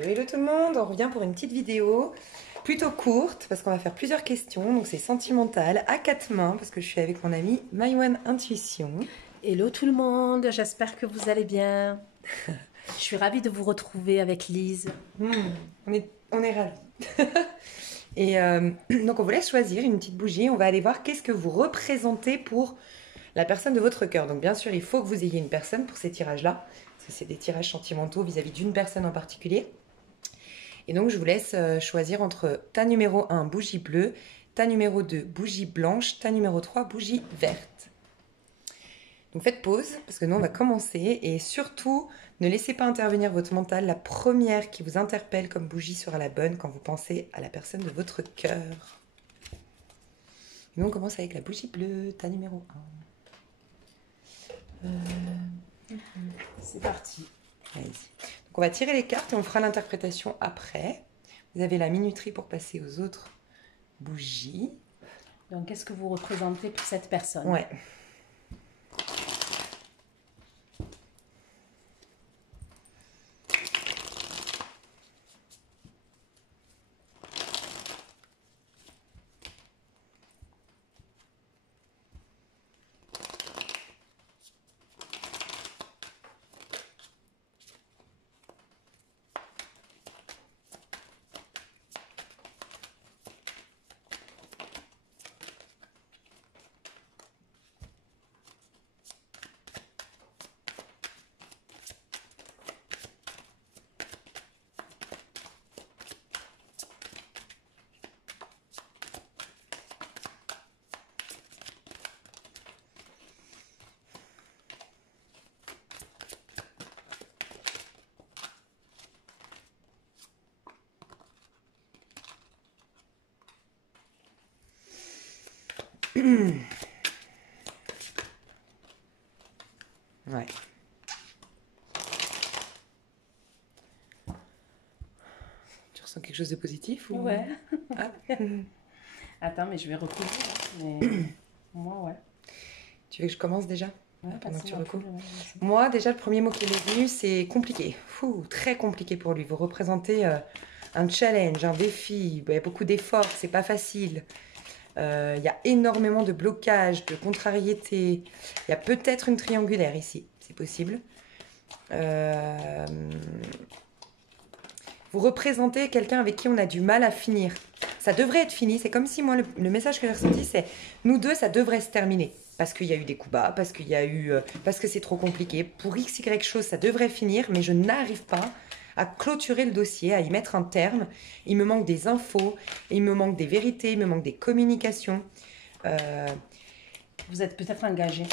Hello tout le monde, on revient pour une petite vidéo plutôt courte parce qu'on va faire plusieurs questions. Donc c'est sentimental à quatre mains parce que je suis avec mon amie Maïwan Intuition. Hello tout le monde, j'espère que vous allez bien. Je suis ravie de vous retrouver avec Lise. On est ravis. Et donc on vous laisse choisir une petite bougie. On va aller voir qu'est-ce que vous représentez pour la personne de votre cœur. Donc bien sûr il faut que vous ayez une personne pour ces tirages-là. Parce que c'est des tirages sentimentaux vis-à-vis d'une personne en particulier. Et donc je vous laisse choisir entre ta numéro 1 bougie bleue, ta numéro 2 bougie blanche, ta numéro 3 bougie verte. Donc faites pause parce que nous on va commencer et surtout ne laissez pas intervenir votre mental. La première qui vous interpelle comme bougie sera la bonne quand vous pensez à la personne de votre cœur. Et nous on commence avec la bougie bleue, ta numéro 1. C'est parti. Allez-y. Donc on va tirer les cartes et on fera l'interprétation après. Vous avez la minuterie pour passer aux autres bougies. Donc qu'est-ce que vous représentez pour cette personne? Ouais. Ouais. Tu ressens quelque chose de positif ou... Ouais. Ah. Attends, mais je vais recouvrir. Mais moi, ouais. Tu veux que je commence déjà? Ouais, pendant que tu recouvres. recouvres. Moi, déjà, le premier mot qui m'est venu, c'est compliqué. Fou, très compliqué pour lui. Vous représentez un challenge, un défi. Il y a beaucoup d'efforts, c'est pas facile. Il y a énormément de blocages, de contrariétés. Il y a peut-être une triangulaire ici, c'est possible. Vous représentez quelqu'un avec qui on a du mal à finir. Ça devrait être fini. C'est comme si moi, le message que j'ai ressenti, c'est nous deux, ça devrait se terminer. Parce qu'il y a eu des coups bas, parce qu'il y a eu, parce que c'est trop compliqué. Pour x, y chose, ça devrait finir, mais je n'arrive pas à clôturer le dossier, à y mettre un terme. Il me manque des infos, il me manque des vérités, il me manque des communications. Vous êtes peut-être engagé.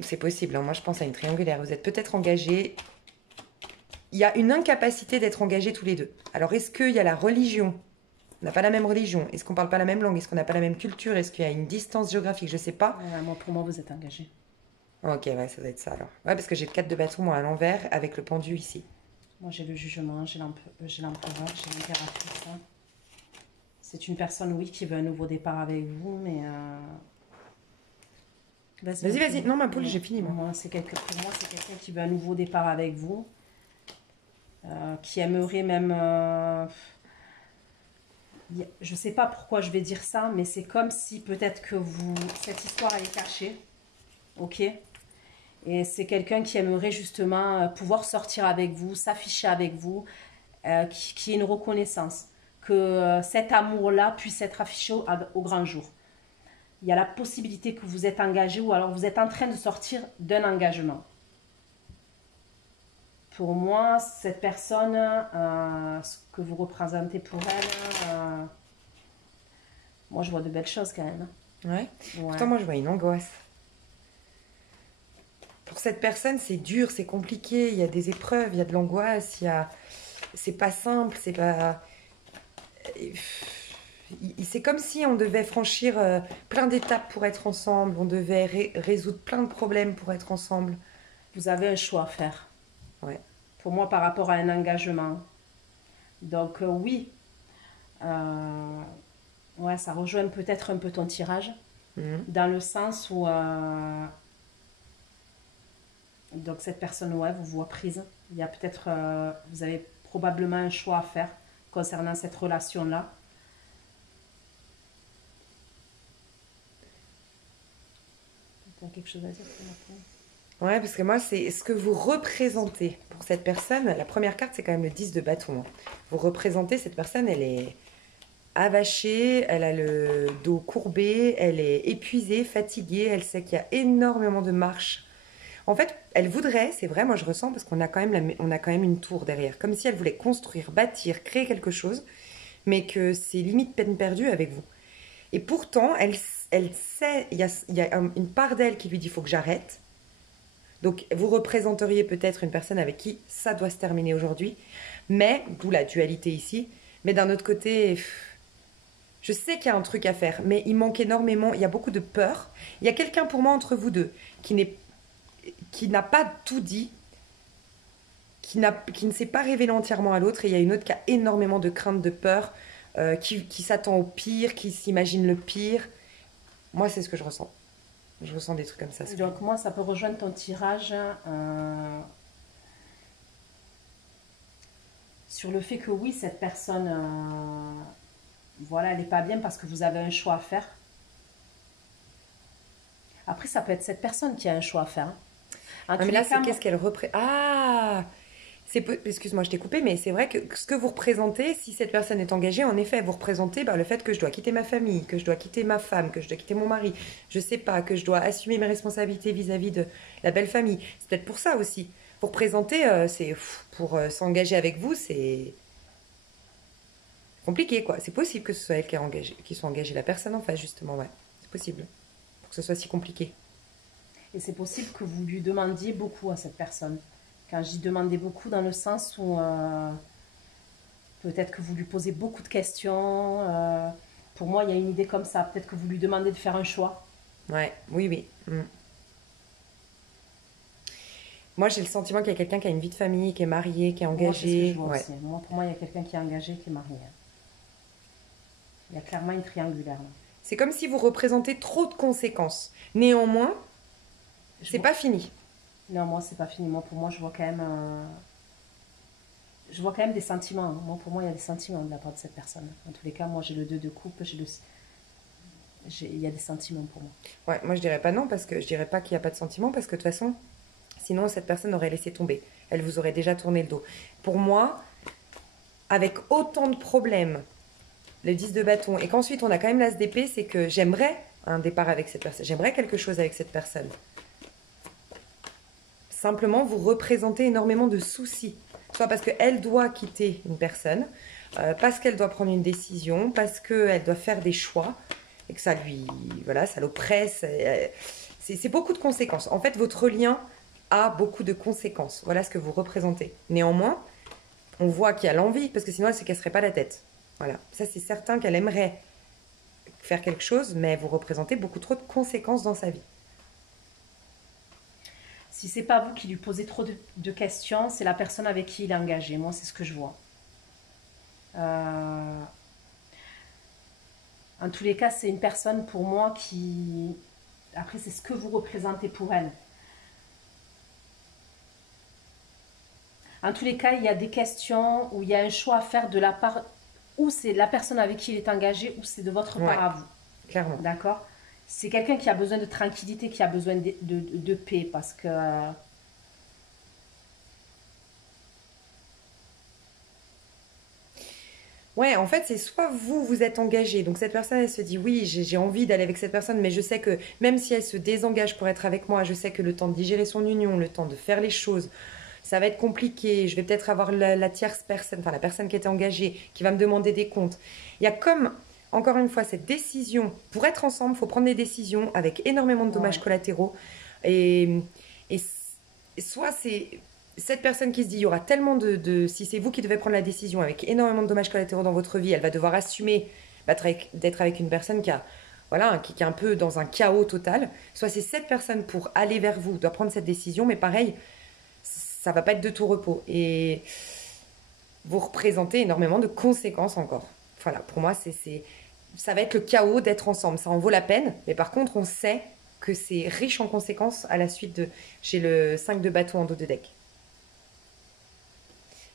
C'est possible, hein. Moi je pense à une triangulaire. Vous êtes peut-être engagés. Il y a une incapacité d'être engagés tous les deux. Alors est-ce qu'il y a la religion? On n'a pas la même religion. Est-ce qu'on parle pas la même langue? Est-ce qu'on n'a pas la même culture? Est-ce qu'il y a une distance géographique? Je sais pas. Pour moi, vous êtes engagé. Ok, ouais, ça doit être ça alors. Ouais, parce que j'ai le 4 de bâton, moi, à l'envers, avec le pendu ici. Moi, j'ai le jugement, j'ai l'empereur, j'ai l'impératrice. C'est une personne, oui, qui veut un nouveau départ avec vous, mais... Vas-y, vas-y. Non, ma poule, j'ai fini, moi. Pour moi, c'est quelqu'un qui veut un nouveau départ avec vous. Qui aimerait même... je sais pas pourquoi je vais dire ça, mais c'est comme si peut-être que cette histoire elle est cachée. Ok? Et c'est quelqu'un qui aimerait justement pouvoir sortir avec vous, s'afficher avec vous, qui ait une reconnaissance. Que cet amour-là puisse être affiché au grand jour. Il y a la possibilité que vous êtes engagé ou alors vous êtes en train de sortir d'un engagement. Pour moi, cette personne, ce que vous représentez pour elle, moi je vois de belles choses quand même. Ouais. Pourtant, moi je vois une angoisse. Pour cette personne, c'est dur, c'est compliqué, il y a des épreuves, il y a de l'angoisse, c'est pas simple, c'est pas... C'est comme si on devait franchir plein d'étapes pour être ensemble, on devait résoudre plein de problèmes pour être ensemble. Vous avez un choix à faire. Ouais. Pour moi, par rapport à un engagement. Donc oui, ouais, ça rejoint peut-être un peu ton tirage, dans le sens où... donc cette personne, ouais, vous voit prise. Il y a peut-être, vous avez probablement un choix à faire concernant cette relation-là. Tu as quelque chose à dire sur la Ouais, parce que moi, c'est ce que vous représentez pour cette personne. La première carte, c'est quand même le 10 de bâton, hein. Vous représentez cette personne, elle est avachée, elle a le dos courbé, elle est épuisée, fatiguée, elle sait qu'il y a énormément de marches. En fait, elle voudrait, c'est vrai, moi je ressens, parce qu'on a quand même on a quand même une tour derrière, comme si elle voulait construire, bâtir, créer quelque chose, mais que c'est limite peine perdue avec vous. Et pourtant, elle sait, il y a une part d'elle qui lui dit, il faut que j'arrête. Donc, vous représenteriez peut-être une personne avec qui ça doit se terminer aujourd'hui, mais, d'où la dualité ici, mais d'un autre côté, je sais qu'il y a un truc à faire, mais il manque énormément, il y a beaucoup de peur. Il y a quelqu'un pour moi entre vous deux qui n'a pas tout dit, qui ne s'est pas révélé entièrement à l'autre, et il y a une autre qui a énormément de crainte, de peur, qui s'attend au pire, qui s'imagine le pire. Moi, c'est ce que je ressens. Je ressens des trucs comme ça. Donc moi, ça peut rejoindre ton tirage sur le fait que oui, cette personne, voilà, elle n'est pas bien parce que vous avez un choix à faire. Après, ça peut être cette personne qui a un choix à faire. Ah, mais là, c'est qu'est-ce qu'elle représente. Ah, excuse-moi, je t'ai coupé, mais c'est vrai que ce que vous représentez, si cette personne est engagée, en effet, vous représentez le fait que je dois quitter ma famille, que je dois quitter ma femme, que je dois quitter mon mari, je sais pas, que je dois assumer mes responsabilités vis-à-vis de la belle famille. C'est peut-être pour ça aussi. Vous représentez, pour s'engager avec vous, c'est compliqué, quoi. C'est possible que ce soit elle qui soit engagée, la personne en face, justement, ouais. C'est possible. Pour que ce soit si compliqué. Et c'est possible que vous lui demandiez beaucoup à cette personne. Quand je dis demander beaucoup, dans le sens où peut-être que vous lui posez beaucoup de questions. Pour moi, il y a une idée comme ça. Peut-être que vous lui demandez de faire un choix. Ouais, oui, oui. Moi, j'ai le sentiment qu'il y a quelqu'un qui a une vie de famille, qui est marié, qui est engagé. Moi, c'est ce que je vois aussi. Pour moi, il y a quelqu'un qui est engagé, qui est marié. Il y a clairement une triangulaire. C'est comme si vous représentez trop de conséquences. Néanmoins, c'est pas fini. Non, moi, c'est pas fini. Moi, pour moi, je vois quand même je vois quand même des sentiments. Moi, pour moi, il y a des sentiments de la part de cette personne. En tous les cas, moi, j'ai le 2 de coupe, il y a des sentiments pour moi. Ouais, moi, je dirais pas non, parce que je dirais pas qu'il n'y a pas de sentiments, parce que de toute façon, sinon, cette personne aurait laissé tomber. Elle vous aurait déjà tourné le dos. Pour moi, avec autant de problèmes, le 10 de bâton, et qu'ensuite on a quand même l'as d'épée, c'est que j'aimerais un départ avec cette personne. J'aimerais quelque chose avec cette personne. Simplement, vous représentez énormément de soucis. Soit parce qu'elle doit quitter une personne, parce qu'elle doit prendre une décision, parce qu'elle doit faire des choix, et que ça lui, voilà, ça l'oppresse. C'est beaucoup de conséquences. En fait, votre lien a beaucoup de conséquences. Voilà ce que vous représentez. Néanmoins, on voit qu'il y a l'envie, parce que sinon elle ne se casserait pas la tête. Voilà, ça c'est certain qu'elle aimerait faire quelque chose, mais vous représentez beaucoup trop de conséquences dans sa vie. Si c'est pas vous qui lui posez trop de questions, c'est la personne avec qui il est engagé. Moi, c'est ce que je vois. En tous les cas, c'est une personne pour moi qui... Après, c'est ce que vous représentez pour elle. En tous les cas, il y a des questions où il y a un choix à faire de la part... Ou c'est la personne avec qui il est engagé, ou c'est de votre part à vous. Clairement. D'accord ? C'est quelqu'un qui a besoin de tranquillité, qui a besoin de paix, parce que... Ouais, en fait, c'est soit vous êtes engagé, donc cette personne, elle se dit, oui, j'ai envie d'aller avec cette personne, mais je sais que même si elle se désengage pour être avec moi, je sais que le temps de digérer son union, le temps de faire les choses, ça va être compliqué, je vais peut-être avoir la tierce personne, enfin la personne qui était engagée, qui va me demander des comptes. Il y a comme, encore une fois, cette décision, pour être ensemble, il faut prendre des décisions avec énormément de dommages collatéraux, et soit c'est... Cette personne qui se dit, il y aura tellement si c'est vous qui devez prendre la décision avec énormément de dommages collatéraux dans votre vie, elle va devoir assumer d'être avec une personne qui est un peu dans un chaos total. Soit c'est cette personne pour aller vers vous, doit prendre cette décision, mais pareil, ça va pas être de tout repos. Et vous représentez énormément de conséquences encore. Voilà, pour moi, ça va être le chaos d'être ensemble. Ça en vaut la peine, mais par contre, on sait que c'est riche en conséquences à la suite de... J'ai le 5 de bâton en dos de deck.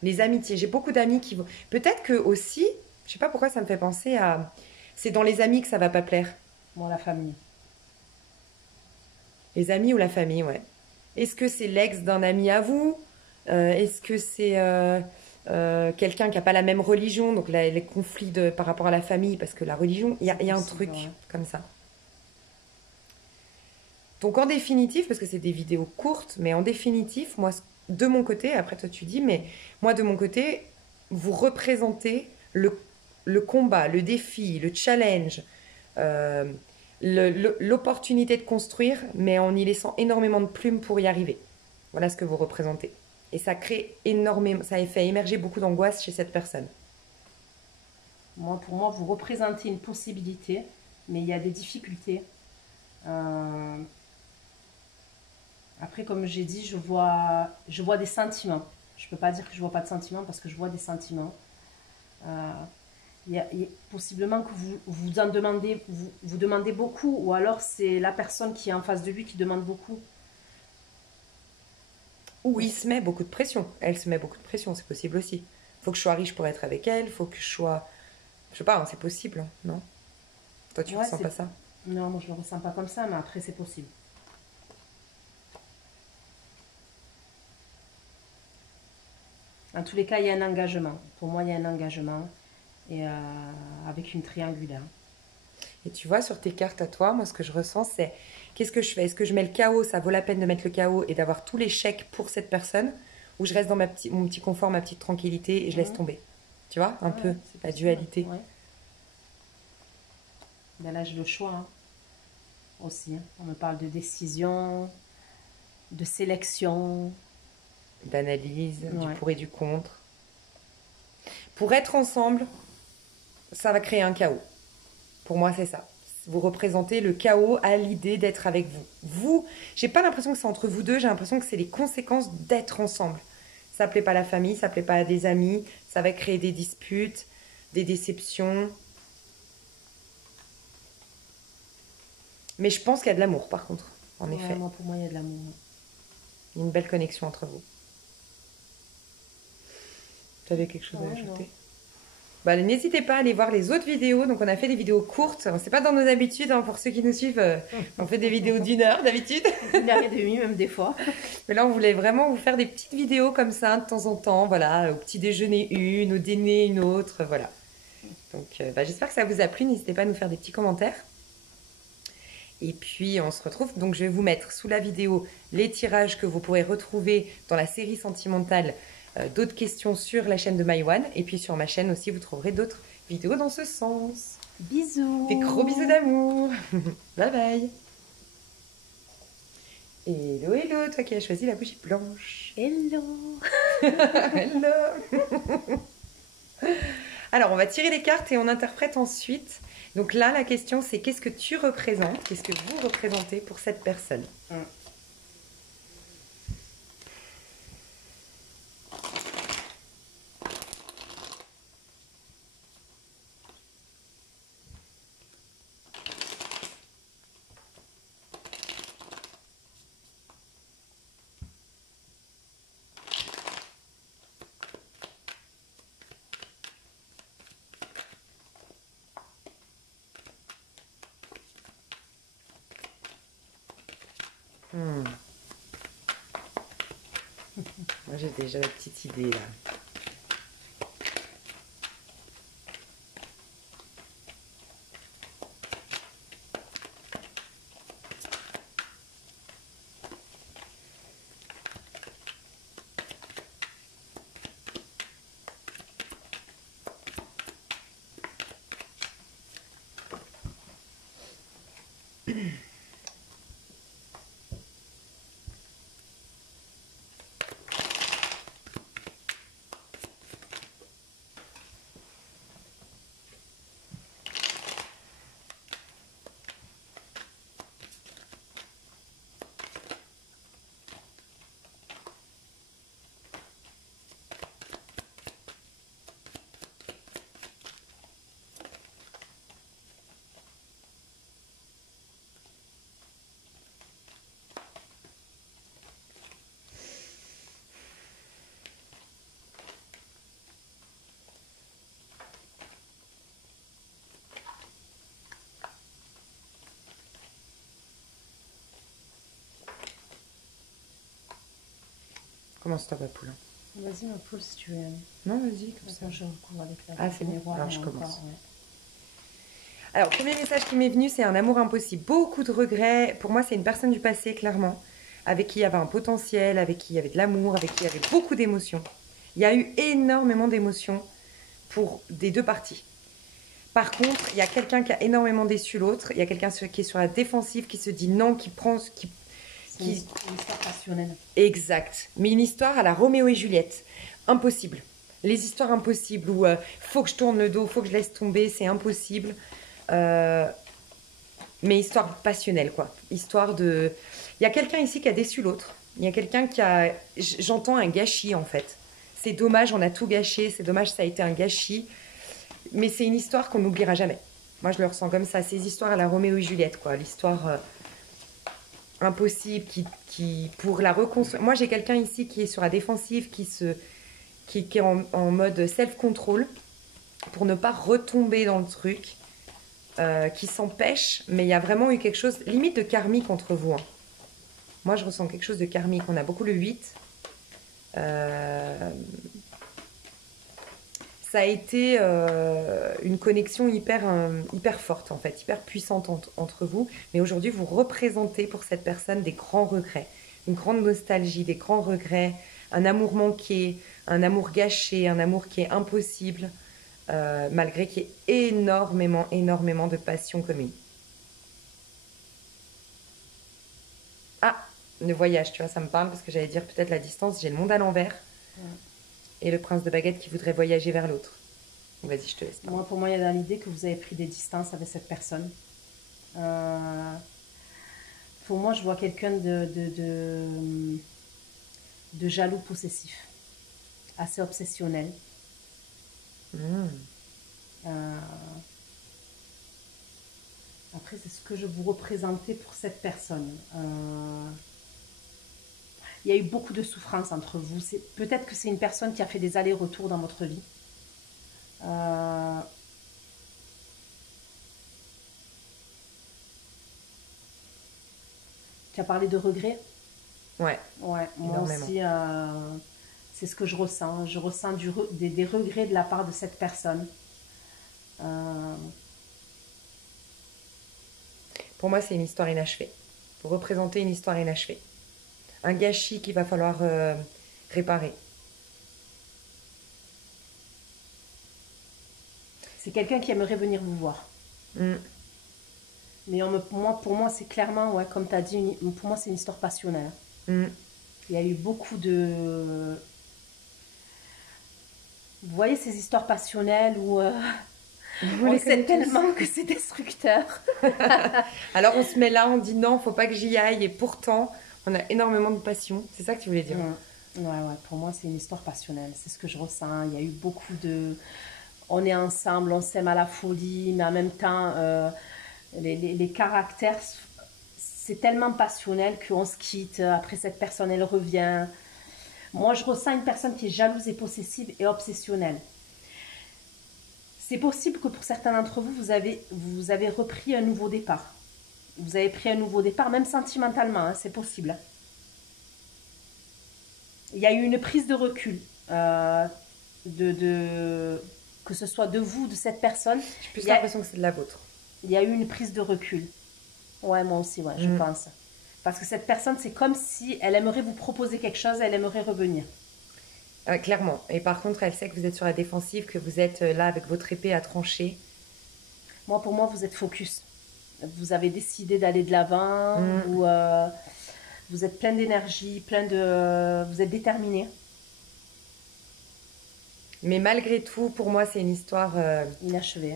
Les amitiés, j'ai beaucoup d'amis qui vont... Peut-être que aussi, je sais pas pourquoi ça me fait penser à... C'est dans les amis que ça va pas plaire. Bon, la famille. Les amis ou la famille, ouais. Est-ce que c'est l'ex d'un ami à vous? Est-ce que c'est quelqu'un qui n'a pas la même religion? Donc les conflits par rapport à la famille, parce que la religion, il y a un Possible, truc ouais. comme ça. Donc en définitive, parce que c'est des vidéos courtes, mais en définitive, moi, de mon côté, après toi tu dis, mais moi de mon côté, vous représentez le combat, le défi, le challenge, euh, l'opportunité de construire, mais en y laissant énormément de plumes pour y arriver. Voilà ce que vous représentez. Et ça crée énormément, ça a fait émerger beaucoup d'angoisse chez cette personne. Moi, pour moi, vous représentez une possibilité, mais il y a des difficultés. Euh, Après, comme j'ai dit, je vois des sentiments. Je ne peux pas dire que je ne vois pas de sentiments parce que je vois des sentiments. Euh, il y a possiblement que vous en demandez, vous demandez beaucoup, ou alors c'est la personne qui est en face de lui qui demande beaucoup. Ou il se met beaucoup de pression. Elle se met beaucoup de pression, c'est possible aussi. Faut que je sois riche pour être avec elle, faut que je sois... Je sais pas, hein, c'est possible, hein, non? Toi, tu Ouais, ressens pas ça? non, moi je ne le ressens pas comme ça, mais après c'est possible. En tous les cas, il y a un engagement. Pour moi, il y a un engagement et avec une triangulaire. Et tu vois, sur tes cartes à toi, moi, ce que je ressens, c'est qu'est-ce que je fais? Est-ce que je mets le chaos, ça vaut la peine de mettre le chaos et d'avoir tous les chèques pour cette personne? Ou je reste dans mon petit confort, ma petite tranquillité et je laisse Mhm. tomber? Tu vois, un Ouais, peu, c'est la possible. dualité. Ouais. Ben là, j'ai le choix hein, aussi. Hein. On me parle de décision, de sélection. D'analyse, du Ouais. pour et du contre. Pour être ensemble, ça va créer un chaos. Pour moi, c'est ça. Vous représentez le chaos à l'idée d'être avec vous. Vous, j'ai pas l'impression que c'est entre vous deux, j'ai l'impression que c'est les conséquences d'être ensemble. Ça plaît pas à la famille, ça plaît pas à des amis, ça va créer des disputes, des déceptions. Mais je pense qu'il y a de l'amour, par contre, en Ouais, effet. moi, pour moi, il y a de l'amour. Il y a une belle connexion entre vous. Tu avais quelque chose à Ouais, non. ajouter? Bah, n'hésitez pas à aller voir les autres vidéos. Donc, on a fait des vidéos courtes. C'est pas dans nos habitudes, hein, pour ceux qui nous suivent. On fait des vidéos d'1 heure d'habitude. 1 heure et demie, même des fois. Mais là, on voulait vraiment vous faire des petites vidéos comme ça de temps en temps. Voilà, au petit déjeuner une, au dîner une autre. Voilà. Donc, bah, j'espère que ça vous a plu. N'hésitez pas à nous faire des petits commentaires. Et puis, on se retrouve. Donc, je vais vous mettre sous la vidéo les tirages que vous pourrez retrouver dans la série sentimentale. D'autres questions sur la chaîne de Maïwan. Et puis, sur ma chaîne aussi, vous trouverez d'autres vidéos dans ce sens. Bisous. Des gros bisous d'amour. Bye bye. Hello, hello, toi qui as choisi la bougie blanche. Hello. Hello. Alors, on va tirer les cartes et on interprète ensuite. Donc là, la question, c'est qu'est-ce que tu représentes? Qu'est-ce que vous représentez pour cette personne? Moi, j'ai déjà la petite idée là. commence toi, ma poule. Vas-y, ma poule, si tu veux. Non, vas-y, comme ça. Attends, je recouvre avec la Ah, c'est bon. miroir, Alors, je mais commence. encore, ouais. Alors, premier message qui m'est venu, c'est un amour impossible. Beaucoup de regrets. Pour moi, c'est une personne du passé, clairement, avec qui il y avait un potentiel, avec qui il y avait de l'amour, avec qui il y avait beaucoup d'émotions. Il y a eu énormément d'émotions pour des deux parties. Par contre, il y a quelqu'un qui a énormément déçu l'autre. Il y a quelqu'un qui est sur la défensive, qui se dit non, qui prend... C'est une histoire passionnelle. Exact. Mais une histoire à la Roméo et Juliette. Impossible. Les histoires impossibles où faut que je tourne le dos, faut que je laisse tomber, c'est impossible. Mais histoire passionnelle, quoi. Histoire de... Il y a quelqu'un ici qui a déçu l'autre. Il y a quelqu'un qui a... J'entends un gâchis, en fait. C'est dommage, on a tout gâché. C'est dommage, ça a été un gâchis. Mais c'est une histoire qu'on n'oubliera jamais. Moi, je le ressens comme ça. Ces histoires à la Roméo et Juliette, quoi. L'histoire impossible qui pour la reconstruire... Moi, j'ai quelqu'un ici qui est sur la défensive, qui est en mode self-control pour ne pas retomber dans le truc, qui s'empêche. Mais il y a vraiment eu quelque chose, limite de karmique entre vous. Hein. Moi, je ressens quelque chose de karmique. On a beaucoup le 8. Ça a été une connexion hyper forte, en fait, hyper puissante entre vous. Mais aujourd'hui, vous représentez pour cette personne des grands regrets, une grande nostalgie, des grands regrets, un amour manqué, un amour gâché, un amour qui est impossible, malgré qu'il y ait énormément de passion commune. Ah, le voyage, tu vois, ça me parle, parce que j'allais dire peut-être la distance, j'ai le monde à l'envers. Ouais. Et le prince de baguette qui voudrait voyager vers l'autre. Vas-y, je te laisse. Moi, pour moi, il y a dans l'idée que vous avez pris des distances avec cette personne. Pour moi, je vois quelqu'un de jaloux possessif, assez obsessionnel. Après, c'est ce que je vous représentais pour cette personne. Il y a eu beaucoup de souffrance entre vous. Peut-être que c'est une personne qui a fait des allers-retours dans votre vie. Tu as parlé de regrets. Ouais. Ouais, moi aussi, c'est ce que je ressens. Je ressens des regrets de la part de cette personne. Pour moi, c'est une histoire inachevée. Vous représentez une histoire inachevée. Un gâchis qu'il va falloir réparer. C'est quelqu'un qui aimerait venir vous voir. Mais pour moi, c'est clairement, ouais, comme tu as dit, pour moi, c'est une histoire passionnelle. Il y a eu beaucoup de... Vous voyez ces histoires passionnelles où on sait tellement que c'est destructeur. Alors on se met là, on dit non, faut pas que j'y aille. Et pourtant, on a énormément de passion. C'est ça que tu voulais dire? Ouais, pour moi, c'est une histoire passionnelle. C'est ce que je ressens. Il y a eu beaucoup de... On est ensemble, on s'aime à la folie, mais en même temps, les caractères, c'est tellement passionnel qu'on se quitte. Après, cette personne, elle revient. Moi, je ressens une personne qui est jalouse et possessive et obsessionnelle. C'est possible que pour certains d'entre vous, vous avez repris un nouveau départ. Vous avez pris un nouveau départ, même sentimentalement, hein, c'est possible. Il y a eu une prise de recul, que ce soit de vous, de cette personne. J'ai plus l'impression que c'est de la vôtre. Il y a eu une prise de recul. Ouais, moi aussi, ouais, je pense. Parce que cette personne, c'est comme si elle aimerait vous proposer quelque chose, elle aimerait revenir. Clairement. Et par contre, elle sait que vous êtes sur la défensive, que vous êtes là avec votre épée à trancher. Pour moi, vous êtes focus. Vous avez décidé d'aller de l'avant, vous êtes plein d'énergie, vous êtes déterminé. Mais malgré tout, pour moi, c'est une histoire... inachevée.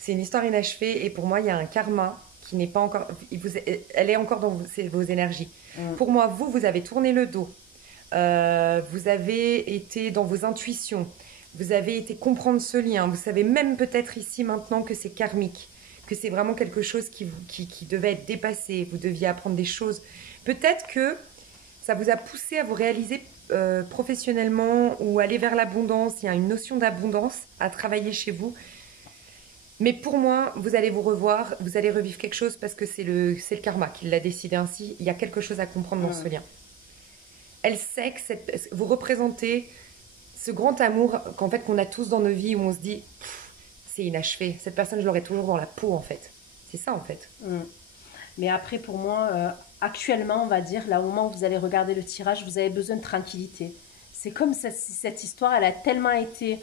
C'est une histoire inachevée et pour moi, il y a un karma qui n'est pas encore... Elle est encore dans vos énergies. Pour moi, vous avez tourné le dos. Vous avez été dans vos intuitions. Vous avez été comprendre ce lien. Vous savez même peut-être ici maintenant que c'est karmique, que c'est vraiment quelque chose qui devait être dépassé. Vous deviez apprendre des choses. Peut-être que ça vous a poussé à vous réaliser professionnellement ou aller vers l'abondance. Il y a une notion d'abondance à travailler chez vous. Mais pour moi, vous allez vous revoir, vous allez revivre quelque chose parce que c'est le karma qui l'a décidé ainsi. Il y a quelque chose à comprendre dans ce lien. elle sait que vous représentez ce grand amour qu'en fait qu'on a tous dans nos vies où on se dit c'est inachevé. Cette personne, je l'aurai toujours dans la peau en fait. C'est ça en fait. Mais après, pour moi, actuellement, on va dire, là, au moment où vous allez regarder le tirage, vous avez besoin de tranquillité. C'est comme si cette histoire, elle a tellement été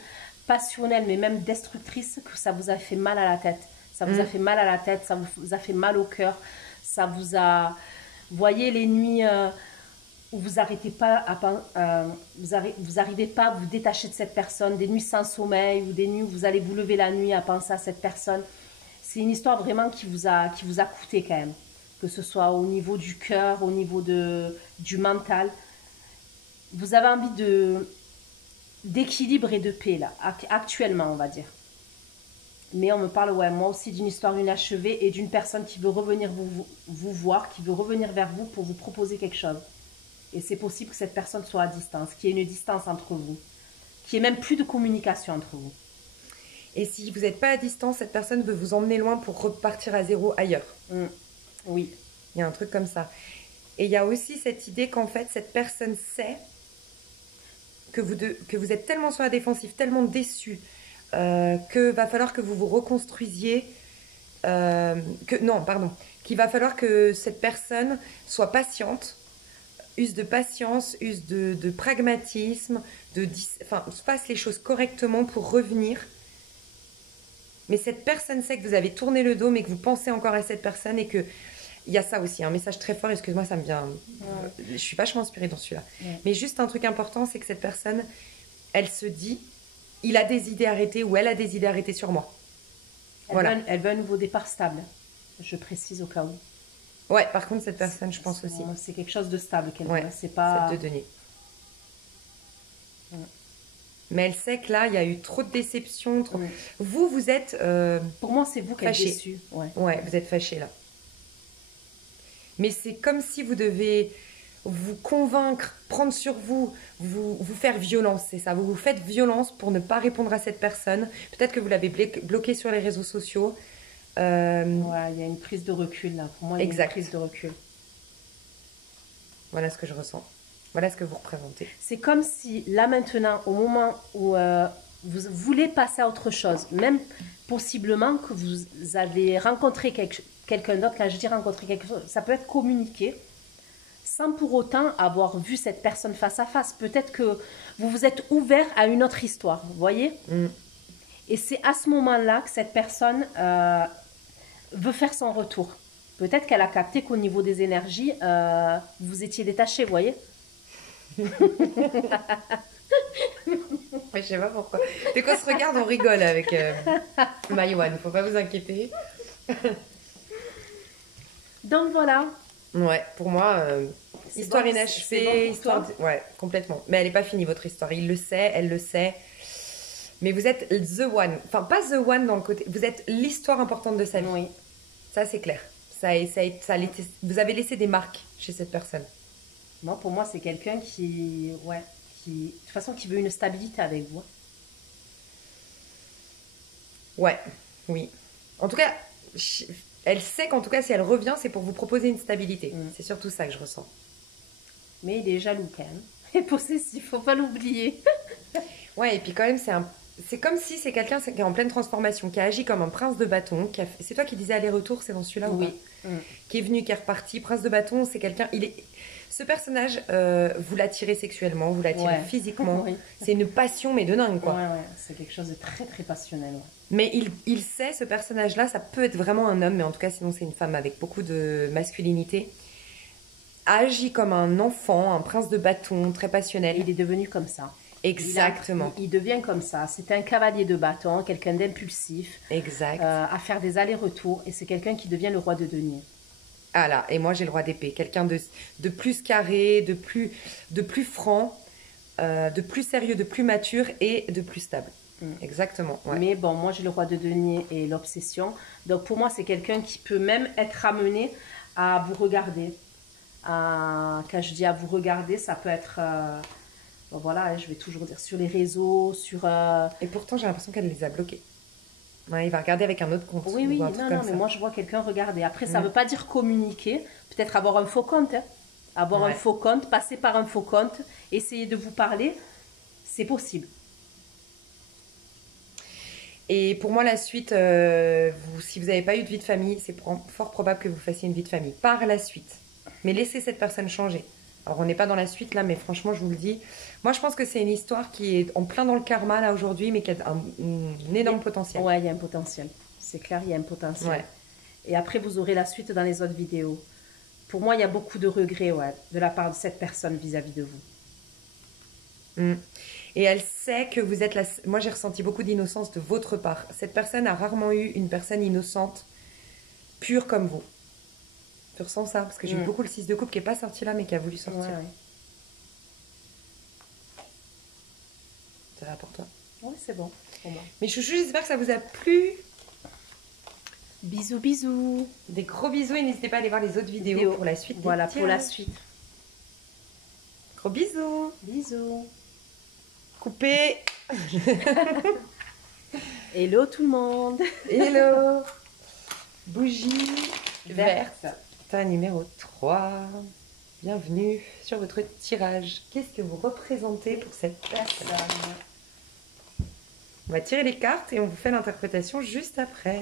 passionnelle, mais même destructrice, que ça vous a fait mal à la tête. Ça vous a fait mal à la tête, ça vous a fait mal au cœur. Ça vous a... Vous voyez les nuits où vous n'arrivez pas vous arrivez pas à vous détacher de cette personne, des nuits sans sommeil ou des nuits où vous allez vous lever la nuit à penser à cette personne. C'est une histoire vraiment qui vous a coûté quand même, que ce soit au niveau du cœur, au niveau du mental. Vous avez envie d'équilibre et de paix là, actuellement on va dire. Mais on me parle, ouais, moi aussi d'une histoire inachevée et d'une personne qui veut revenir vous voir, qui veut revenir vers vous pour vous proposer quelque chose. Et c'est possible que cette personne soit à distance, qu'il y ait une distance entre vous, qu'il n'y ait même plus de communication entre vous. Et si vous n'êtes pas à distance, cette personne veut vous emmener loin pour repartir à zéro ailleurs. Oui. Il y a un truc comme ça. Et il y a aussi cette idée qu'en fait, cette personne sait que vous êtes tellement sur la défensive, tellement déçu, que va falloir que vous vous reconstruisiez. Qu'il va falloir que cette personne soit patiente, use de patience, use de pragmatisme, fasse les choses correctement pour revenir. Mais cette personne sait que vous avez tourné le dos, mais que vous pensez encore à cette personne et que... Il y a ça aussi, un message très fort, excuse-moi, ça me vient... Je suis vachement inspirée dans celui-là. Mais juste un truc important, c'est que cette personne, elle se dit, il a des idées arrêtées ou elle a des idées arrêtées sur moi. Elle veut un nouveau départ stable, je précise au cas où. Ouais, par contre, cette personne, je pense aussi. C'est quelque chose de stable qu'elle veut, c'est pas... cette de denier. Mais elle sait que là, il y a eu trop de déceptions. Vous êtes... Pour moi, c'est vous qui êtes déçue. Ouais, vous êtes fâchée là. Mais c'est comme si vous devez vous convaincre, prendre sur vous faire violence, c'est ça. Vous vous faites violence pour ne pas répondre à cette personne. Peut-être que vous l'avez bloqué sur les réseaux sociaux. Ouais, il y a une prise de recul là. Pour moi, il y a une prise de recul. Voilà ce que je ressens. Voilà ce que vous représentez. C'est comme si là maintenant, au moment où vous voulez passer à autre chose, même possiblement que vous avez rencontré quelqu'un d'autre, quand je dis rencontrer quelque chose, ça peut être communiqué, sans pour autant avoir vu cette personne face à face. Peut-être que vous vous êtes ouvert à une autre histoire, vous voyez. Et c'est à ce moment-là que cette personne veut faire son retour. Peut-être qu'elle a capté qu'au niveau des énergies, vous étiez détachés, vous voyez. Je sais pas pourquoi. Dès qu'on se regarde, on rigole avec Maïwan. Faut pas vous inquiéter. Donc voilà. Ouais, pour moi, histoire inachevée, histoire. Ouais, complètement. Mais elle n'est pas finie votre histoire. Il le sait, elle le sait. Mais vous êtes the one. Enfin, pas the one dans le côté. Vous êtes l'histoire importante de sa vie. Oui. Ça, c'est clair. Vous avez laissé des marques chez cette personne. Moi, pour moi, c'est quelqu'un qui, de toute façon, qui veut une stabilité avec vous. Ouais, oui. En tout cas, elle sait qu'en tout cas, si elle revient, c'est pour vous proposer une stabilité. C'est surtout ça que je ressens. Mais il est jaloux quand même. Et possessif, faut pas l'oublier. Ouais, et puis quand même, c'est comme si c'est quelqu'un qui est en pleine transformation, qui a agi comme un prince de bâton. C'est toi qui disais aller-retour, c'est dans celui-là ou pas ? Qui est venu, qui est reparti. Prince de bâton, c'est quelqu'un... Ce personnage, vous l'attirez sexuellement, vous l'attirez physiquement. Oui. C'est une passion, mais de dingue, quoi. Ouais, c'est quelque chose de très, très passionnel. Ouais. Mais il sait, ce personnage-là, ça peut être vraiment un homme, mais en tout cas, sinon, c'est une femme avec beaucoup de masculinité. Agit comme un enfant, un prince de bâton, très passionnel. Il est devenu comme ça. Exactement. Il devient comme ça. C'est un cavalier de bâton, quelqu'un d'impulsif. Exact. À faire des allers-retours. Et c'est quelqu'un qui devient le roi de denier. Ah là, et moi j'ai le roi d'épée, quelqu'un de plus carré, de plus franc, de plus sérieux, de plus mature et de plus stable. Exactement. Ouais. Mais bon, moi j'ai le roi de denier et l'obsession. Donc pour moi c'est quelqu'un qui peut même être amené à vous regarder. Quand je dis à vous regarder, ça peut être, bon, voilà, je vais toujours dire sur les réseaux, sur... Et pourtant j'ai l'impression qu'elle les a bloqués. Ouais, il va regarder avec un autre compte. Oui, non, mais moi je vois quelqu'un regarder. Après, ça ne veut pas dire communiquer, peut-être avoir un faux compte. Hein. Avoir un Ouais. faux compte, passer par un faux compte, essayer de vous parler, c'est possible. Et pour moi, la suite, si vous n'avez pas eu de vie de famille, c'est fort probable que vous fassiez une vie de famille par la suite. Mais laissez cette personne changer. Alors, on n'est pas dans la suite là, mais franchement, je vous le dis. Moi, je pense que c'est une histoire qui est en plein dans le karma là aujourd'hui, mais qui a un énorme potentiel. Ouais, il y a un potentiel. C'est clair, il y a un potentiel. Ouais. Et après, vous aurez la suite dans les autres vidéos. Pour moi, il y a beaucoup de regrets, ouais, de la part de cette personne vis-à-vis de vous. Mm. Et elle sait que vous êtes la... Moi, j'ai ressenti beaucoup d'innocence de votre part. Cette personne a rarement eu une personne innocente, pure comme vous. Tu ressens ça? Parce que j'ai eu beaucoup le 6 de coupe qui n'est pas sorti là, mais qui a voulu sortir. Ouais, ouais. Ça va pour toi? Ouais, c'est bon pour moi. Mais chouchou, j'espère que ça vous a plu. Bisous, bisous. Des gros bisous et n'hésitez pas à aller voir les autres vidéos pour la suite. Voilà, pour la suite. Gros bisous. Bisous. Coupé. Hello tout le monde. Hello. Bougie Verte. verte. Tas numéro 3. Bienvenue sur votre tirage. Qu'est-ce que vous représentez pour cette personne? On va tirer les cartes et on vous fait l'interprétation juste après.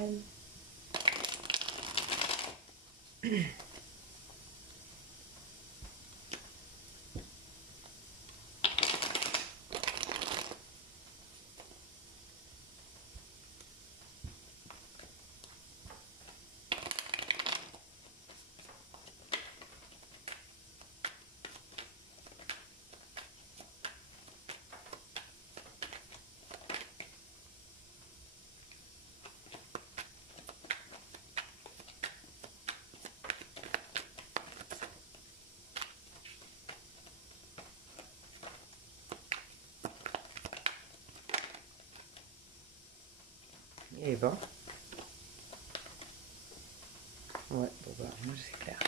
Et ben. Ouais, bon bah, moi c'est clair.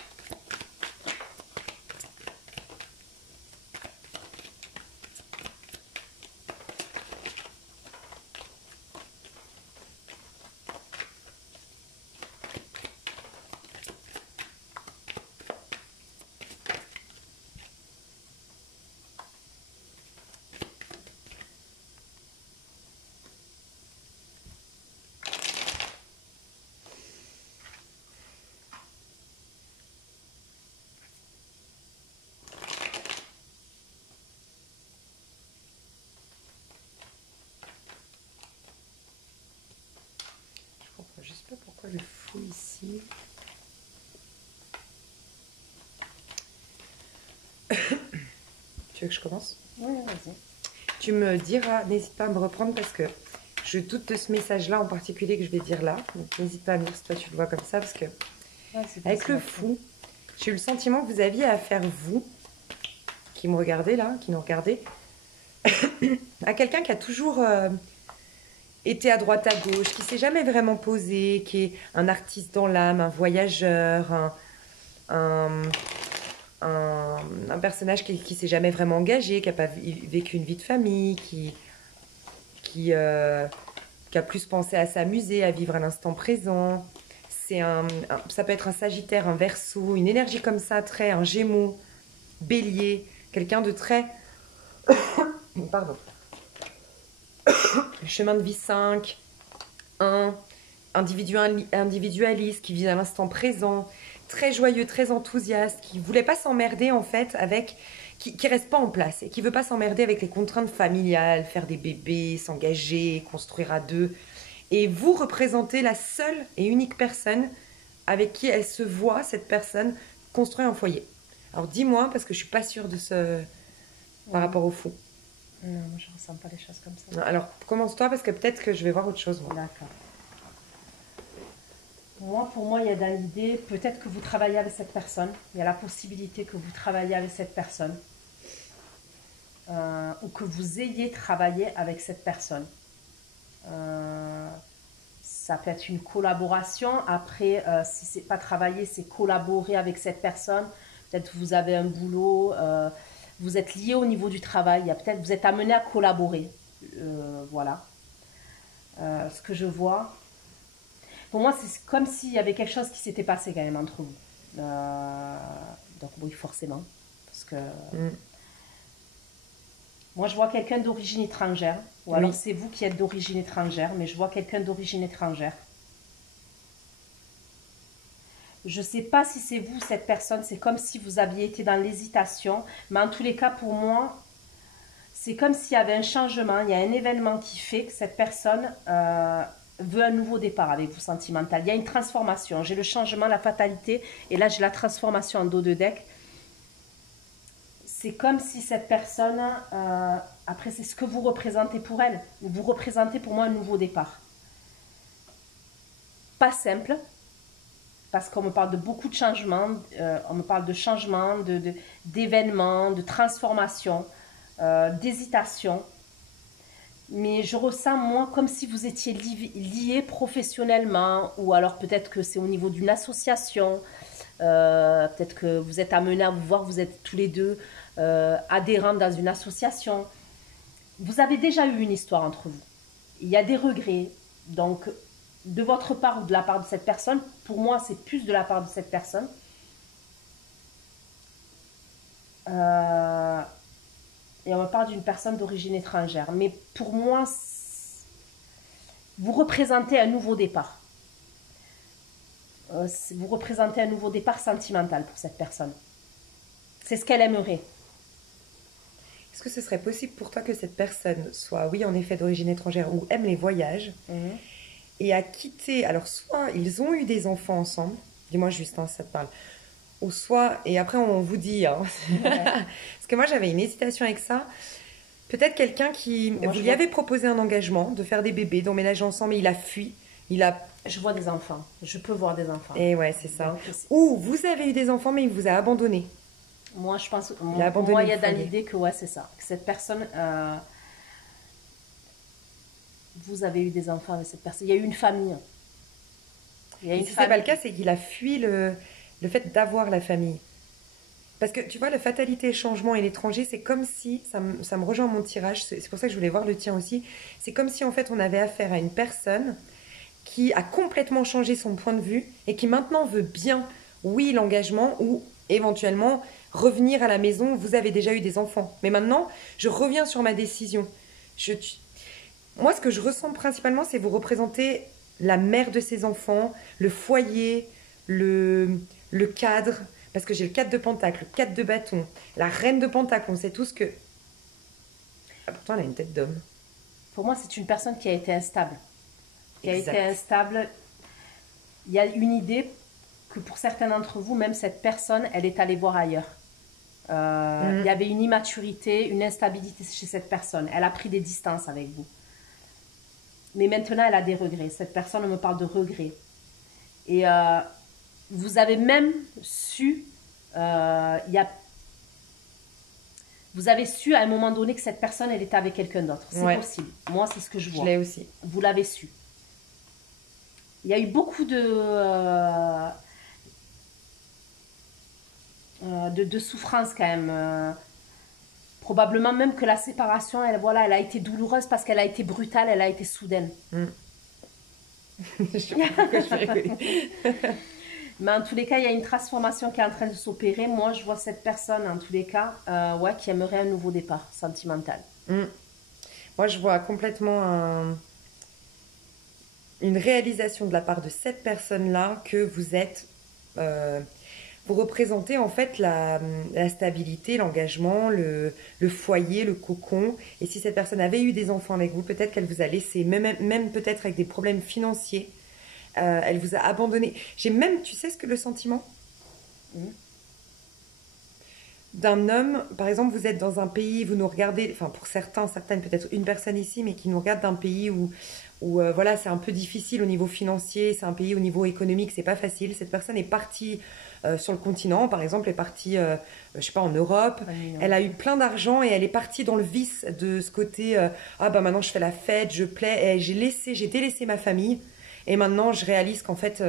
Je comprends juste pas pourquoi le fou ici. Tu veux que je commence? Oui, vas-y. Tu me diras, n'hésite pas à me reprendre parce que je doute de ce message-là en particulier que je vais dire là. Donc n'hésite pas à me dire si toi tu le vois comme ça parce que avec le fou, j'ai eu le sentiment que vous aviez affaire, vous, qui me regardez là, qui nous regardez, à quelqu'un qui a toujours été à droite à gauche, qui s'est jamais vraiment posé, qui est un artiste dans l'âme, un voyageur, un, un personnage qui s'est jamais vraiment engagé, qui n'a pas vécu une vie de famille, qui a plus pensé à s'amuser, à vivre à l'instant présent. Ça peut être un Sagittaire, un Verseau, une énergie comme ça, un Gémeaux, Bélier, quelqu'un de très... Pardon. Chemin de vie 5, 1, individualiste qui vit à l'instant présent, très joyeux, très enthousiaste, qui ne voulait pas s'emmerder en fait avec... qui reste pas en place et qui veut pas s'emmerder avec les contraintes familiales, faire des bébés, s'engager, construire à deux. Et vous représentez la seule et unique personne avec qui elle se voit, cette personne, construire un foyer. Alors dis-moi, parce que je suis pas sûre de ce... par rapport au fou. Non, moi je ressens pas les choses comme ça. Alors commence-toi parce que peut-être que je vais voir autre chose. Moi. D'accord. Pour moi, il y a dans l'idée, peut-être que vous travaillez avec cette personne. Il y a la possibilité que vous travaillez avec cette personne. Ou que vous ayez travaillé avec cette personne. Ça peut être une collaboration. Après, si c'est pas travailler, c'est collaborer avec cette personne. Peut-être que vous avez un boulot, vous êtes lié au niveau du travail. Peut-être vous êtes amené à collaborer. Voilà. Ce que je vois. Pour moi, c'est comme s'il y avait quelque chose qui s'était passé quand même entre vous. Donc oui, forcément. Parce que Mm. moi, je vois quelqu'un d'origine étrangère. Ou Oui. alors c'est vous qui êtes d'origine étrangère, mais je vois quelqu'un d'origine étrangère. Je ne sais pas si c'est vous, cette personne. C'est comme si vous aviez été dans l'hésitation. Mais en tous les cas, pour moi, c'est comme s'il y avait un changement. Il y a un événement qui fait que cette personne veut un nouveau départ avec vous sentimental. Il y a une transformation. J'ai le changement, la fatalité. Et là, j'ai la transformation en dos de deck. C'est comme si cette personne, après c'est ce que vous représentez pour elle. Vous représentez pour moi un nouveau départ. Pas simple, parce qu'on me parle de beaucoup de changements, on me parle de changements, d'événements, de transformations, d'hésitation. Mais je ressens, moi, comme si vous étiez liés professionnellement, ou alors peut-être que c'est au niveau d'une association, peut-être que vous êtes amenés à vous voir, vous êtes tous les deux adhérents dans une association. Vous avez déjà eu une histoire entre vous. Il y a des regrets. Donc, de votre part ou de la part de cette personne, pour moi, c'est plus de la part de cette personne. Et on me parle d'une personne d'origine étrangère. Mais pour moi, vous représentez un nouveau départ. Vous représentez un nouveau départ sentimental pour cette personne. C'est ce qu'elle aimerait. Est-ce que ce serait possible pour toi que cette personne soit, oui, en effet, d'origine étrangère ou aime les voyages et a quitté, alors soit ils ont eu des enfants ensemble, dis-moi Justin, si ça te parle, ou soit, et après on vous dit, hein, parce que moi j'avais une hésitation avec ça, peut-être quelqu'un qui, vous lui avez proposé un engagement de faire des bébés, d'emménager ensemble, et il a fui, Je vois des enfants, je peux voir des enfants. Et ouais, c'est ça. Donc, ou vous avez eu des enfants, mais il vous a abandonné. Moi, je pense, Il a abandonné moi, il y a le dans foyer. l'idée que ouais, c'est ça. Que cette personne, vous avez eu des enfants avec cette personne. Il y a eu une famille. Il y a Et une si c'est famille. pas le cas, c'est qu'il a fui le fait d'avoir la famille. Parce que tu vois, la fatalité, le changement et l'étranger, c'est comme si, ça me rejoint mon tirage, c'est pour ça que je voulais voir le tien aussi, c'est comme si en fait on avait affaire à une personne qui a complètement changé son point de vue et qui maintenant veut bien, oui, l'engagement ou éventuellement revenir à la maison, vous avez déjà eu des enfants. Mais maintenant, je reviens sur ma décision. Moi, ce que je ressens principalement, c'est vous représenter la mère de ses enfants, le foyer, le cadre, parce que j'ai le 4 de pentacle, le 4 de bâton, la reine de pentacle, on sait tous que... Ah, pourtant, elle a une tête d'homme. Pour moi, c'est une personne qui a été instable. Qui a Exact. été instable. Il y a une idée que pour certains d'entre vous, même cette personne, elle est allée voir ailleurs. Il y avait une immaturité, une instabilité chez cette personne. Elle a pris des distances avec vous. Mais maintenant, elle a des regrets. Cette personne me parle de regrets. Et vous avez même su, vous avez su à un moment donné que cette personne, elle était avec quelqu'un d'autre. C'est Ouais. possible. Moi, c'est ce que je vois. Je l'ai aussi. Vous l'avez su. Il y a eu beaucoup de souffrance quand même. Probablement même que la séparation, elle a été douloureuse parce qu'elle a été brutale, elle a été soudaine. Je sais pas pourquoi je vais rigoler. Mais en tous les cas, il y a une transformation qui est en train de s'opérer. Moi, je vois cette personne, en tous les cas, qui aimerait un nouveau départ sentimental. Moi, je vois complètement une réalisation de la part de cette personne-là que vous êtes... vous représentez en fait la stabilité, l'engagement, le foyer, le cocon. Et si cette personne avait eu des enfants avec vous, peut-être qu'elle vous a laissé, même peut-être avec des problèmes financiers, elle vous a abandonné. J'ai même, tu sais ce que le sentiment d'un homme, par exemple, vous êtes dans un pays, vous nous regardez, enfin pour certaines, peut-être une personne ici, mais qui nous regarde d'un pays où voilà, c'est un peu difficile au niveau financier, c'est un pays au niveau économique, c'est pas facile. Cette personne est partie sur le continent, par exemple, est partie, je sais pas, en Europe. Elle a eu plein d'argent et elle est partie dans le vice de ce côté, ah bah maintenant je fais la fête, je plais, et j'ai délaissé ma famille. Et maintenant, je réalise qu'en fait,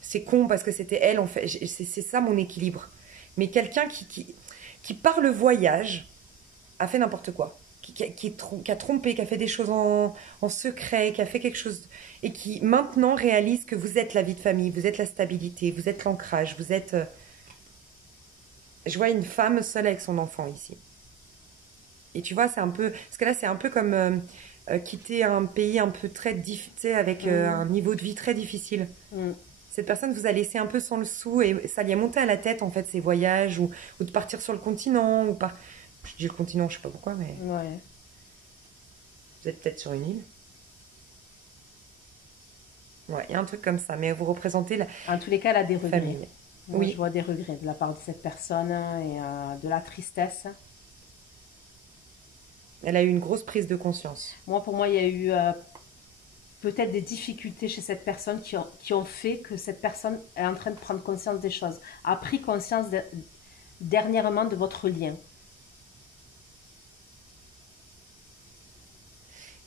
c'est con parce que c'était elle, en fait. C'est ça mon équilibre. Mais quelqu'un qui par le voyage, a fait n'importe quoi. Qui a trompé, qui a fait des choses en secret, qui a fait quelque chose... Et qui maintenant réalise que vous êtes la vie de famille, vous êtes la stabilité, vous êtes l'ancrage, vous êtes... je vois une femme seule avec son enfant ici. Et tu vois, c'est un peu... Parce que là, c'est un peu comme quitter un pays un peu très difficile, avec un niveau de vie très difficile. Cette personne vous a laissé un peu sans le sou et ça lui a monté à la tête, en fait, ses voyages ou de partir sur le continent ou pas. Je dis le continent, je sais pas pourquoi, mais... Ouais. Vous êtes peut-être sur une île. Ouais, il y a un truc comme ça, mais vous représentez la En tous les cas, elle a des regrets. famille. Moi, Oui. je vois des regrets de la part de cette personne et de la tristesse. Elle a eu une grosse prise de conscience. Moi, pour moi, il y a eu peut-être des difficultés chez cette personne qui ont fait que cette personne est en train de prendre conscience des choses, a pris conscience dernièrement de votre lien.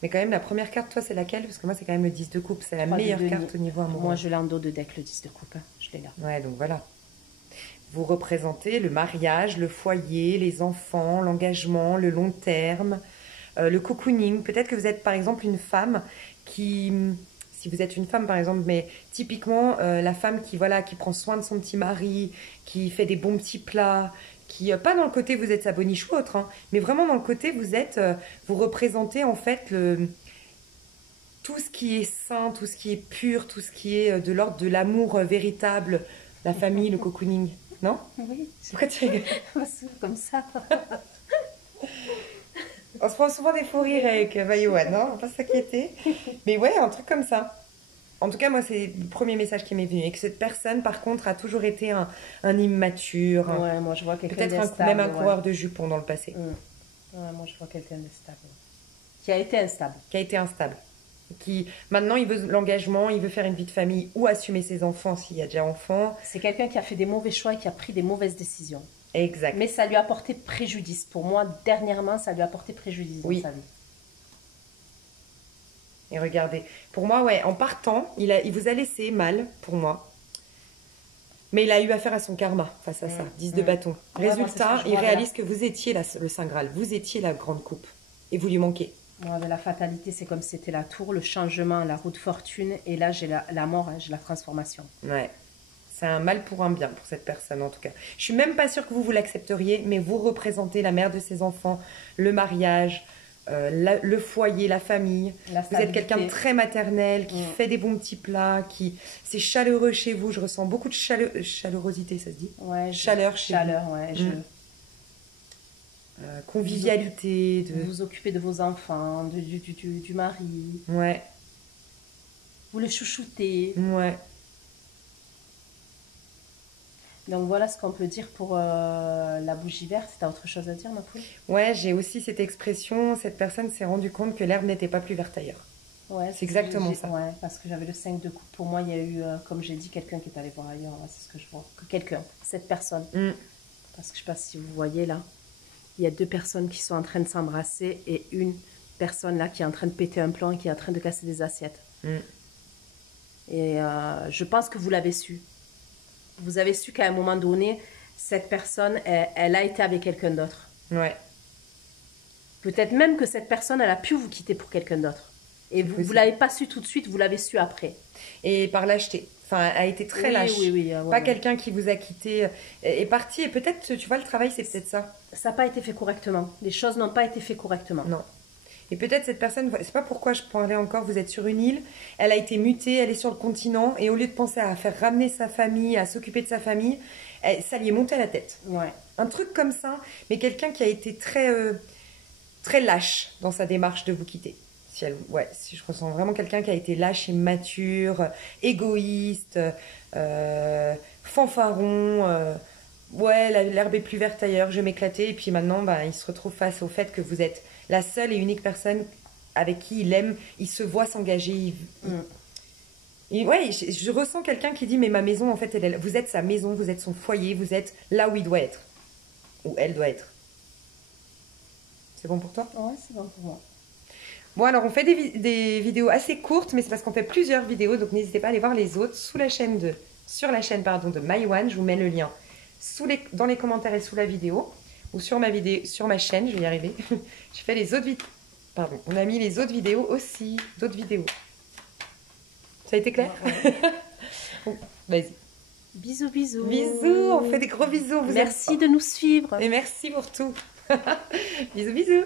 Mais quand même, la première carte, toi, c'est laquelle? Parce que moi, c'est quand même le 10 de coupe. C'est la meilleure carte au niveau amoureux. Moi, je l'ai en dos de deck, le 10 de coupe. Hein. Je l'ai là. Ouais, donc voilà. Vous représentez le mariage, le foyer, les enfants, l'engagement, le long terme, le cocooning. Peut-être que vous êtes, par exemple, une femme qui... Si vous êtes une femme, par exemple, mais typiquement, la femme qui, voilà, qui prend soin de son petit mari, qui fait des bons petits plats, qui, pas dans le côté vous êtes sa boniche ou autre, hein, mais vraiment dans le côté vous êtes, vous représentez en fait tout ce qui est sain, tout ce qui est pur, tout ce qui est de l'ordre de l'amour véritable, la famille, le cocooning. Non? Oui. Pourquoi tu rigoles? Comme ça. On se prend souvent des fous rires avec Mayoane, non? On va pas s'inquiéter. Mais ouais, un truc comme ça. En tout cas, moi, c'est le premier message qui m'est venu. Et que cette personne, par contre, a toujours été un immature. Ouais, moi, je vois quelqu'un peut-être même un coureur de jupons dans le passé. Ouais, moi, je vois quelqu'un de stable. Qui a été instable. Qui a été instable. Qui, maintenant, il veut l'engagement, il veut faire une vie de famille ou assumer ses enfants s'il y a déjà enfants. C'est quelqu'un qui a fait des mauvais choix et qui a pris des mauvaises décisions. Exact. Mais ça lui a porté préjudice. Pour moi, dernièrement, ça lui a porté préjudice dans sa vie. Et regardez, pour moi, ouais, en partant, il vous a laissé mal, pour moi. Mais il a eu affaire à son karma face à ça, 10 de bâton. Résultat, il réalise que vous étiez le Saint Graal, vous étiez la grande coupe. Et vous lui manquez. Moi, la fatalité, c'est comme si c'était la tour, le changement, la roue de fortune. Et là, j'ai la mort, hein, j'ai la transformation. Ouais. C'est un mal pour un bien, pour cette personne en tout cas. Je suis même pas sûre que vous l'accepteriez, mais vous représentez la mère de ses enfants, le mariage, le foyer, la famille. Vous êtes quelqu'un de très maternel, qui fait des bons petits plats, c'est chaleureux chez vous. Je ressens beaucoup de chaleurosité, ça se dit? Ouais, chaleur chez vous. Ouais, convivialité. Vous vous occupez de vos enfants, du mari. Ouais. Vous le chouchoutez. Ouais. Donc voilà ce qu'on peut dire pour la bougie verte. Tu as autre chose à dire, ma poule? Ouais, j'ai aussi cette expression. Cette personne s'est rendue compte que l'herbe n'était pas plus verte ailleurs. Ouais, c'est exactement ça. Ouais, parce que j'avais le 5 de coupe. Pour moi, il y a eu, comme j'ai dit, quelqu'un qui est allé voir ailleurs. Ouais, c'est ce que je vois. Que quelqu'un, cette personne. Parce que je ne sais pas si vous voyez là. Il y a deux personnes qui sont en train de s'embrasser et une personne là qui est en train de péter un plomb et qui est en train de casser des assiettes. Et je pense que vous l'avez su. Vous avez su qu'à un moment donné, cette personne, elle a été avec quelqu'un d'autre. Ouais. Peut-être même que cette personne, elle a pu vous quitter pour quelqu'un d'autre. Et vous ne l'avez pas su tout de suite, vous l'avez su après. Et par lâcheté. Enfin, elle a été très lâche. Oui, pas quelqu'un qui vous a quitté, est parti. Et peut-être, tu vois, le travail, c'est peut-être ça. Ça n'a pas été fait correctement. Les choses n'ont pas été faites correctement. Non. Et peut-être cette personne, c'est pas pourquoi je parlais encore, vous êtes sur une île, elle a été mutée, elle est sur le continent, et au lieu de penser à faire ramener sa famille, à s'occuper de sa famille, ça lui est monté à la tête. Ouais. Un truc comme ça, mais quelqu'un qui a été très lâche dans sa démarche de vous quitter. Si je ressens vraiment quelqu'un qui a été lâche et mature, égoïste, fanfaron, l'herbe est plus verte ailleurs, je vais m'éclater, et puis maintenant, il se retrouve face au fait que vous êtes la seule et unique personne avec qui il aime, il se voit s'engager. Je ressens quelqu'un qui dit, mais ma maison, en fait, vous êtes sa maison, vous êtes son foyer, vous êtes là où il doit être, où elle doit être. C'est bon pour toi? Ouais, c'est bon pour moi. Bon, alors on fait des vidéos assez courtes, mais c'est parce qu'on fait plusieurs vidéos, donc n'hésitez pas à aller voir les autres sur la chaîne de Mayoane. Je vous mets le lien dans les commentaires et sous la vidéo, ou sur ma chaîne, je vais y arriver. J'ai fait les autres vidéos. Pardon, on a mis les autres vidéos aussi, d'autres vidéos. Ça a été clair? Ouais. Bon, vas-y. Bisous, bisous. Bisous, on fait des gros bisous. Merci de nous suivre. Et merci pour tout. Bisous, bisous.